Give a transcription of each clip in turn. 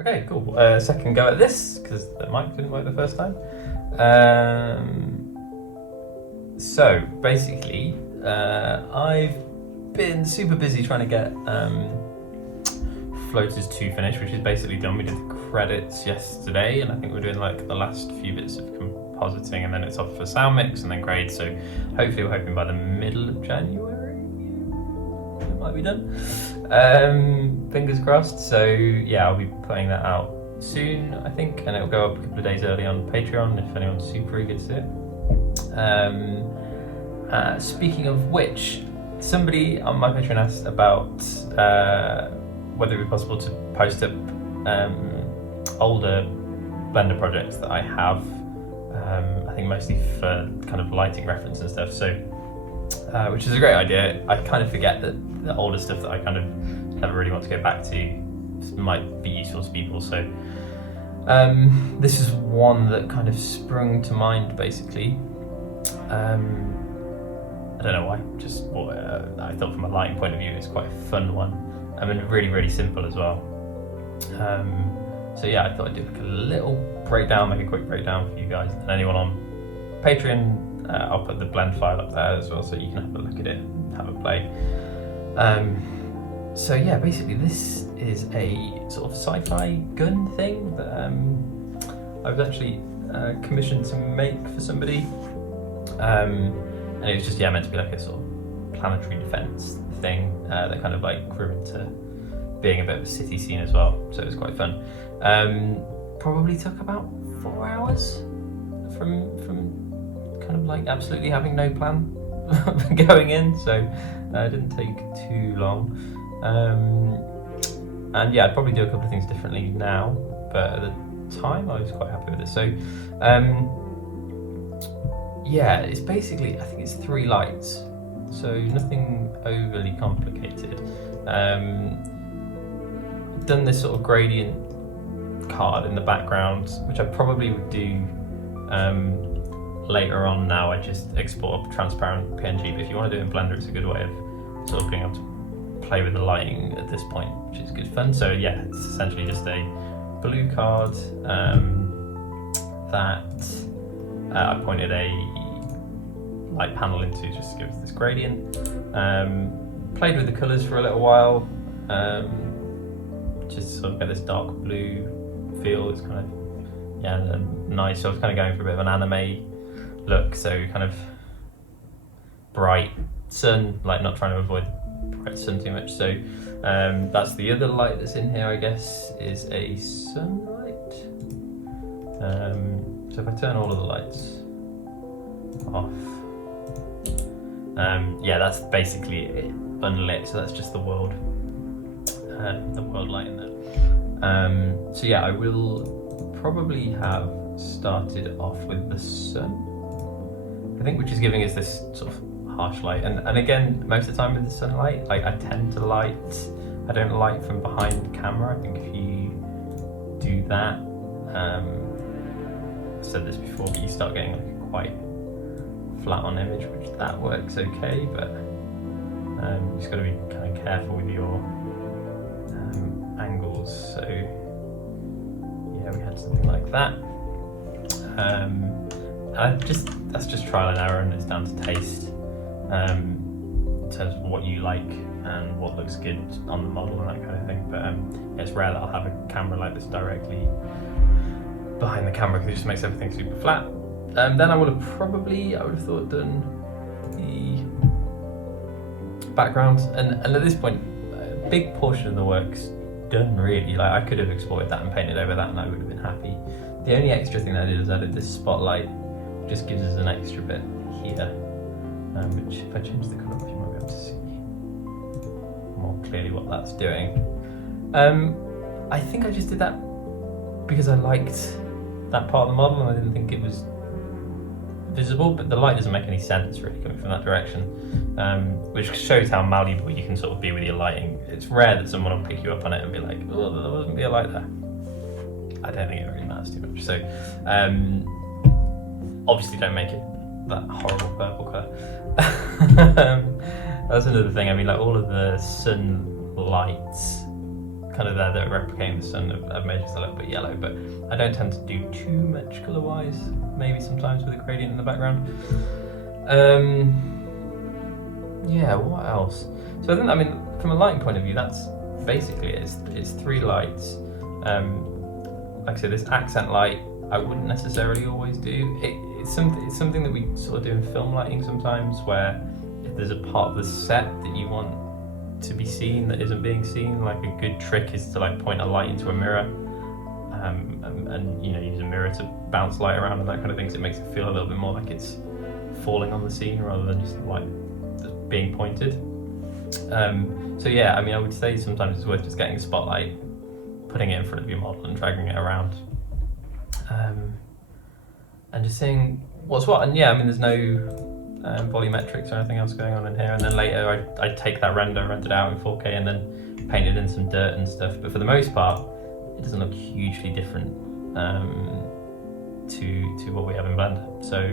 Okay, cool. Second go at this, because the mic didn't work the first time. So, basically, I've been super busy trying to get Floaters 2 finished, which is basically done. We did the credits yesterday, and I think we're doing like the last few bits of compositing, and then it's off for sound mix and then grade. So hopefully we're hoping by the middle of January it might be done. Fingers crossed. So yeah, I'll be putting that out soon, I think, and it'll go up a couple of days early on Patreon if anyone's super eager to see it. Speaking of which, somebody on my Patreon asked about whether it would be possible to post up older Blender projects that I have, I think mostly for kind of lighting reference and stuff, so which is a great idea. I kind of forget that the older stuff that I kind of never really want to go back to might be useful to people, so this is one that kind of sprung to mind basically. I don't know why, just I thought from a lighting point of view it's quite a fun one. I mean, really, really simple as well. So yeah, I thought I'd do like a little breakdown, make a quick breakdown for you guys. And anyone on Patreon, I'll put the blend file up there as well, so you can have a look at it and have a play. So yeah, basically this is a sort of sci-fi gun thing that I was actually commissioned to make for somebody. And it was just, yeah, meant to be like a sort of planetary defense thing that kind of like grew into being a bit of a city scene as well, so it was quite fun. Probably took about 4 hours from kind of like absolutely having no plan going in, so it didn't take too long. And yeah, I'd probably do a couple of things differently now, but at the time I was quite happy with it. So yeah, it's basically, I think it's 3 lights, so nothing overly complicated. Done this sort of gradient card in the background, which I probably would do later on. Now I just export a transparent PNG, but if you want to do it in Blender, it's a good way of sort of being able to play with the lighting at this point, which is good fun. So yeah, it's essentially just a blue card that I pointed a light panel into just to give us this gradient. Played with the colours for a little while, just to sort of get this dark blue feel. It's kind of, yeah, nice. So I was kind of going for a bit of an anime look, so kind of bright sun, like not trying to avoid bright sun too much. So that's the other light that's in here, I guess, is a sunlight. So if I turn all of the lights off, yeah, that's basically it, unlit, so that's just the world light in there. So yeah, I will probably have started off with the sun, I think, which is giving us this sort of harsh light, and again, most of the time with the sunlight, like I tend to light, I don't light from behind the camera. I think if you do that, I've said this before, but you start getting like a quite flat on image, which that works okay, but you just got to be kind of careful with your angles. So yeah, we had something like that. That's just trial and error, and it's down to taste in terms of what you like and what looks good on the model and that kind of thing. But yeah, it's rare that I'll have a camera like this directly behind the camera, because it just makes everything super flat. Then I would have thought done the background, and at this point a big portion of the work's done really. Like I could have exported that and painted over that and I would have been happy. The only extra thing that I did is added this spotlight, which just gives us an extra bit here, which if I change the colour off, you might be able to see more clearly what that's doing. I think I just did that because I liked that part of the model and I didn't think it was visible, but the light doesn't make any sense really coming from that direction, which shows how malleable you can sort of be with your lighting. It's rare that someone will pick you up on it and be like, oh, there wasn't be a light there. I don't think it really matters too much. So obviously don't make it that horrible purple colour. That's another thing. I mean, like all of the sun lights kind of there that are replicating the sun have made it a little bit yellow, but I don't tend to do too much colour wise, maybe sometimes with a gradient in the background. Yeah, what else? So I mean, from a lighting point of view, that's basically it. It's 3 lights. Like I said, this accent light I wouldn't necessarily always do. It's something that we sort of do in film lighting sometimes, where if there's a part of the set that you want to be seen that isn't being seen, like a good trick is to like point a light into a mirror, and you know, use a mirror to bounce light around and that kind of thing. So it makes it feel a little bit more like it's falling on the scene rather than just like being pointed. So yeah, I mean, I would say sometimes it's worth just getting a spotlight, putting it in front of your model and dragging it around, and just seeing what's what. And yeah, I mean, there's no volumetrics or anything else going on in here. And then later I take that rendered out in 4K and then painted in some dirt and stuff. But for the most part, it doesn't look hugely different to what we have in Blender. So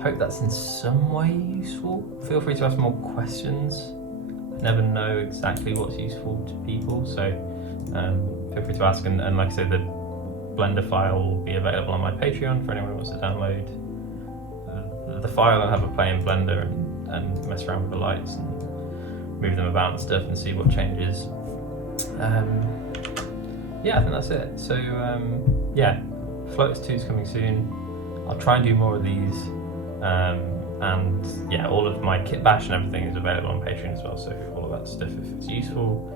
I hope that's in some way useful. Feel free to ask more questions. I never know exactly what's useful to people, so feel free to ask. And like I said, the Blender file will be available on my Patreon for anyone who wants to download the file and have a play in Blender and mess around with the lights and move them about and stuff and see what changes. Yeah, I think that's it. So yeah, Floaters 2 is coming soon. I'll try and do more of these. And yeah, all of my kit bash and everything is available on Patreon as well, so all of that stuff, if it's useful,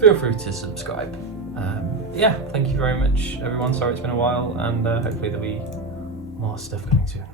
feel free to subscribe. Yeah, thank you very much everyone. Sorry it's been a while, and hopefully there'll be more stuff coming soon.